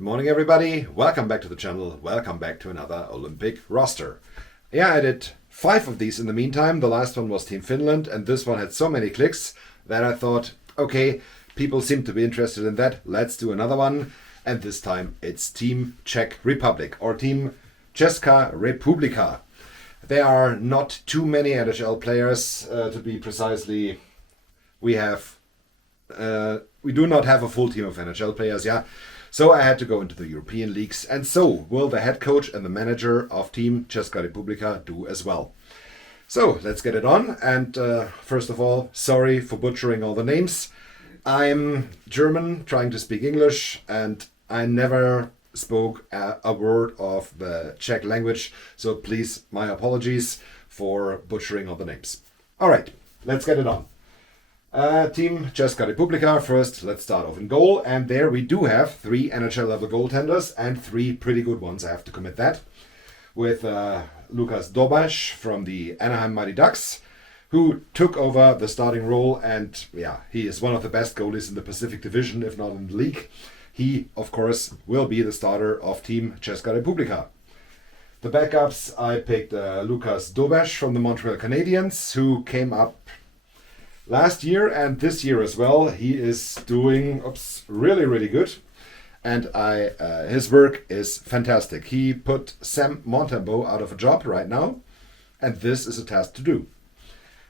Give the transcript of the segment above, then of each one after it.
Good morning, everybody. Welcome back to the channel. Welcome back to another Olympic roster. Yeah, I did 5 of these in the meantime. The last one was Team Finland, and this one had so many clicks that I thought, okay, people seem to be interested in that. Let's do another one. And this time it's Team Czech Republic or Team Ceska Republika. There are not too many NHL players, to be precisely. We do not have a full team of NHL players, yeah. So I had to go into the European leagues, and so will the head coach and the manager of Team Ceska Republika do as well. So let's get it on. And first of all, sorry for butchering all the names. I'm German, trying to speak English, and I never spoke a word of the Czech language. So please, my apologies for butchering all the names. All right, let's get it on. Team Ceska Republika, first let's start off in goal, and there we do have 3 NHL level goaltenders and 3 pretty good ones, I have to commit that, with Lukas Dobeš from the Anaheim Mighty Ducks, who took over the starting role, and yeah, he is one of the best goalies in the Pacific Division, if not in the league. He, of course, will be the starter of Team Ceska Republika. The backups, I picked Lukas Dobeš from the Montreal Canadiens, who came up last year and this year as well. He is doing really, really good. And his work is fantastic. He put Sam Montembeault out of a job right now. And this is a task to do.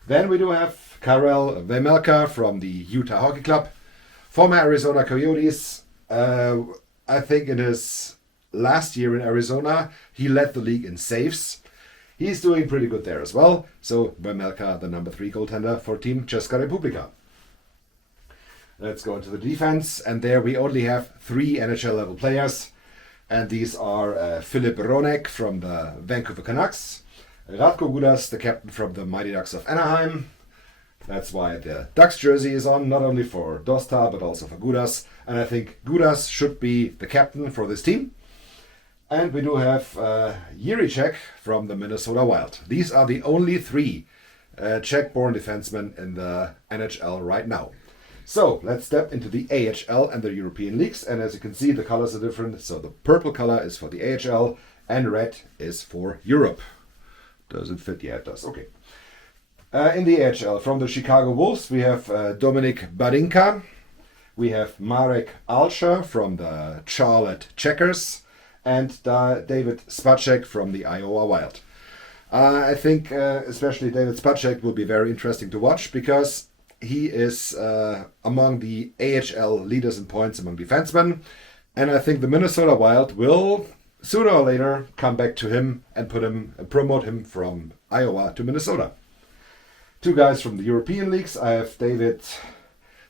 Then we do have Karel Vejmelka from the Utah Hockey Club. Former Arizona Coyotes. I think in his last year in Arizona, he led the league in saves. He's doing pretty good there as well. So Vejmelka, the number 3 goaltender for Team Ceska Republika. Let's go into the defense. And there we only have 3 NHL level players. And these are Filip Hronek from the Vancouver Canucks. Radko Gudas, the captain from the Mighty Ducks of Anaheim. That's why the Ducks jersey is on, not only for Dosta, but also for Gudas. And I think Gudas should be the captain for this team. And we do have Jiricek from the Minnesota Wild. These are the only 3 Czech-born defensemen in the NHL right now. So let's step into the AHL and the European leagues. And as you can see, the colors are different. So the purple color is for the AHL and red is for Europe. Does it fit? Yeah, it does. Okay. In the AHL, from the Chicago Wolves, we have Dominik Badinka. We have Marek Alscher from the Charlotte Checkers. And David Spacek from the Iowa Wild. I think especially David Spacek will be very interesting to watch because he is among the AHL leaders in points among defensemen. And I think the Minnesota Wild will sooner or later come back to him and promote him from Iowa to Minnesota. 2 guys from the European leagues. I have David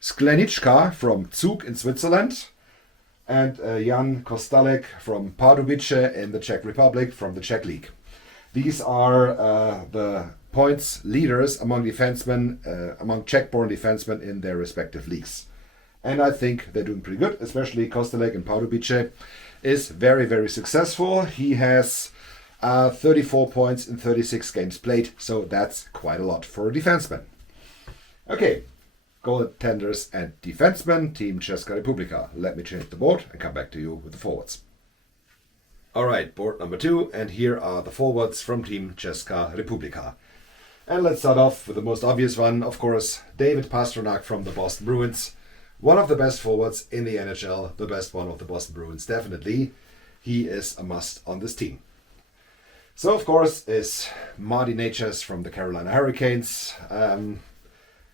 Sklenicka from Zug in Switzerland. And Jan Kostalek from Pardubice in the Czech Republic from the Czech League. These are the points leaders among defensemen, among Czech-born defensemen in their respective leagues. And I think they're doing pretty good, especially Kostalek in Pardubice is very, very successful. He has 34 points in 36 games played, so that's quite a lot for a defenseman. Okay. Goaltenders and defensemen, Team Ceska Republika. Let me change the board and come back to you with the forwards. Alright, board number 2, and here are the forwards from Team Ceska Republika. And let's start off with the most obvious one, of course, David Pastrnak from the Boston Bruins. One of the best forwards in the NHL, the best one of the Boston Bruins, definitely. He is a must on this team. So, of course, is Marty Necas from the Carolina Hurricanes.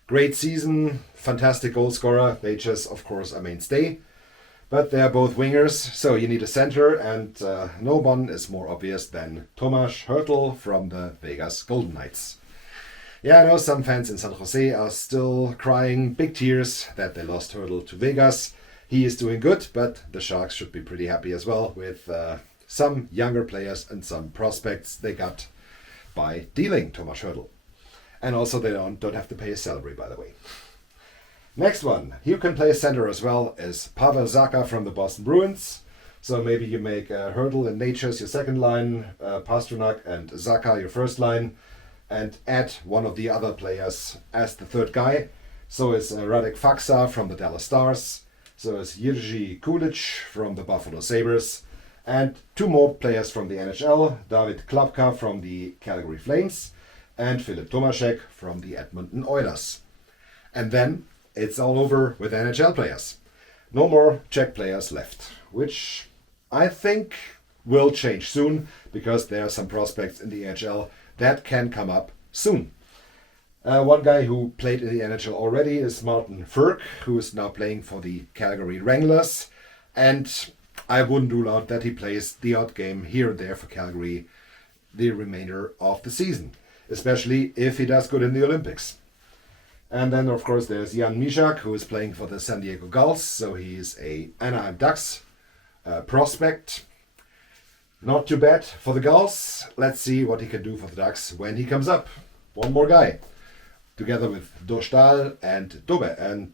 Great season, fantastic goal scorer. Necas, of course, a mainstay. But they are both wingers, so you need a center, and no one is more obvious than Tomáš Hertl from the Vegas Golden Knights. Yeah, I know some fans in San Jose are still crying big tears that they lost Hertl to Vegas. He is doing good, but the Sharks should be pretty happy as well with some younger players and some prospects they got by dealing Tomáš Hertl. And also they don't have to pay his salary, by the way. Next one, who can play center as well, is Pavel Zacha from the Boston Bruins. So maybe you make Hertl and Necas your second line, Pastrnak and Zacha your first line, and add one of the other players as the third guy. So it's Radek Faksa from the Dallas Stars, So it's Jiří Kulic from the Buffalo Sabres. And 2 more players from the NHL, David Klapka from the Calgary Flames and Filip Tomaszek from the Edmonton Oilers. And then it's all over with NHL players. No more Czech players left, which I think will change soon because there are some prospects in the NHL that can come up soon. One guy who played in the NHL already is Martin Ferk, who is now playing for the Calgary Wranglers. And I wouldn't rule out that he plays the odd game here and there for Calgary the remainder of the season, especially if he does good in the Olympics. And then, of course, there's Jan Mysak, who is playing for the San Diego Gulls, so he's a Anaheim Ducks prospect. Not too bad for the Gulls. Let's see what he can do for the Ducks when he comes up. One more guy, together with Dostal and Dobe and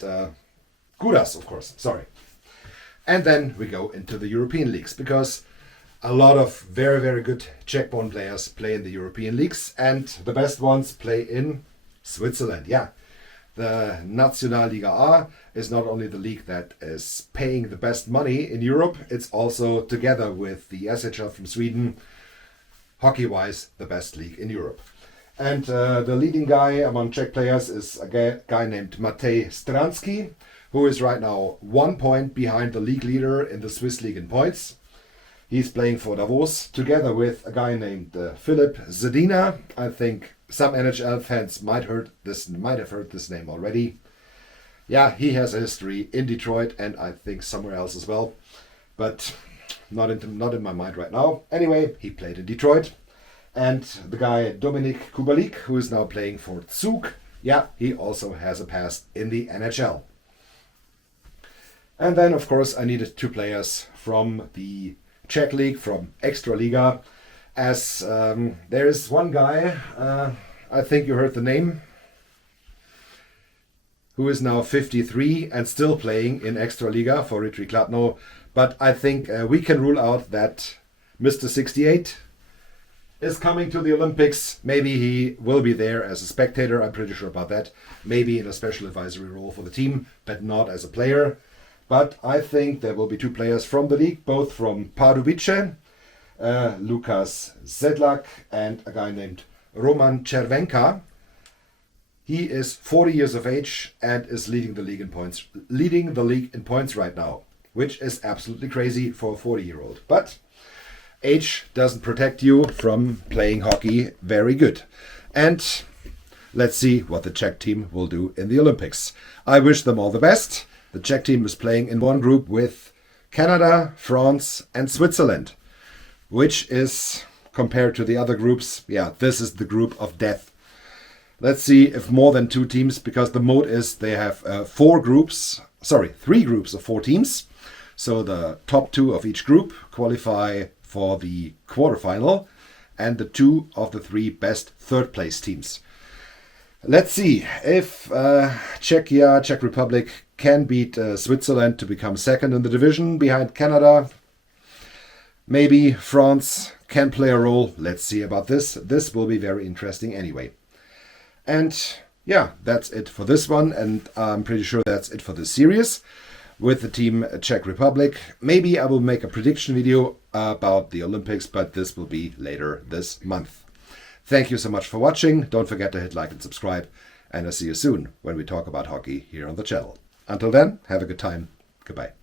Gudas, of course. Sorry. And then we go into the European leagues because a lot of very, very good Czech-born players play in the European leagues, and the best ones play in Switzerland. Yeah, the Nationalliga A is not only the league that is paying the best money in Europe, it's also, together with the SHL from Sweden, hockey-wise, the best league in Europe. And the leading guy among Czech players is a guy named Matej Stransky, who is right now 1 point behind the league leader in the Swiss league in points. He's playing for Davos together with a guy named Filip Zadina. I think some NHL fans might have heard this name already. Yeah, he has a history in Detroit and I think somewhere else as well, but not in my mind right now. Anyway, he played in Detroit. And the guy Dominik Kubalik, who is now playing for Zug, yeah, he also has a past in the NHL. And then, of course, I needed 2 players from the Czech League, from Extraliga, as there is one guy, I think you heard the name, who is now 53 and still playing in Extraliga for Rytri Kladno. But I think we can rule out that Mr. 68 is coming to the Olympics. Maybe he will be there as a spectator, I'm pretty sure about that. Maybe in a special advisory role for the team, but not as a player. But I think there will be 2 players from the league, both from Pardubice, Lukas Zedlak, and a guy named Roman Červenka. He is 40 years of age and is leading the league in points right now, which is absolutely crazy for a 40-year-old. But age doesn't protect you from playing hockey very good. And let's see what the Czech team will do in the Olympics. I wish them all the best. The Czech team is playing in one group with Canada, France, and Switzerland, which is, compared to the other groups, yeah, this is the group of death. Let's see if more than 2 teams, because the mode is they have 3 groups of 4 teams. So the top 2 of each group qualify for the quarterfinal, and the 2 of the 3 best 3rd place teams. Let's see if Czech Republic can beat Switzerland to become 2nd in the division behind Canada. Maybe France can play a role. Let's see about this. This will be very interesting anyway. And yeah, that's it for this one. And I'm pretty sure that's it for this series with the team Czech Republic. Maybe I will make a prediction video about the Olympics, but this will be later this month. Thank you so much for watching. Don't forget to hit like and subscribe. And I'll see you soon when we talk about hockey here on the channel. Until then, have a good time. Goodbye.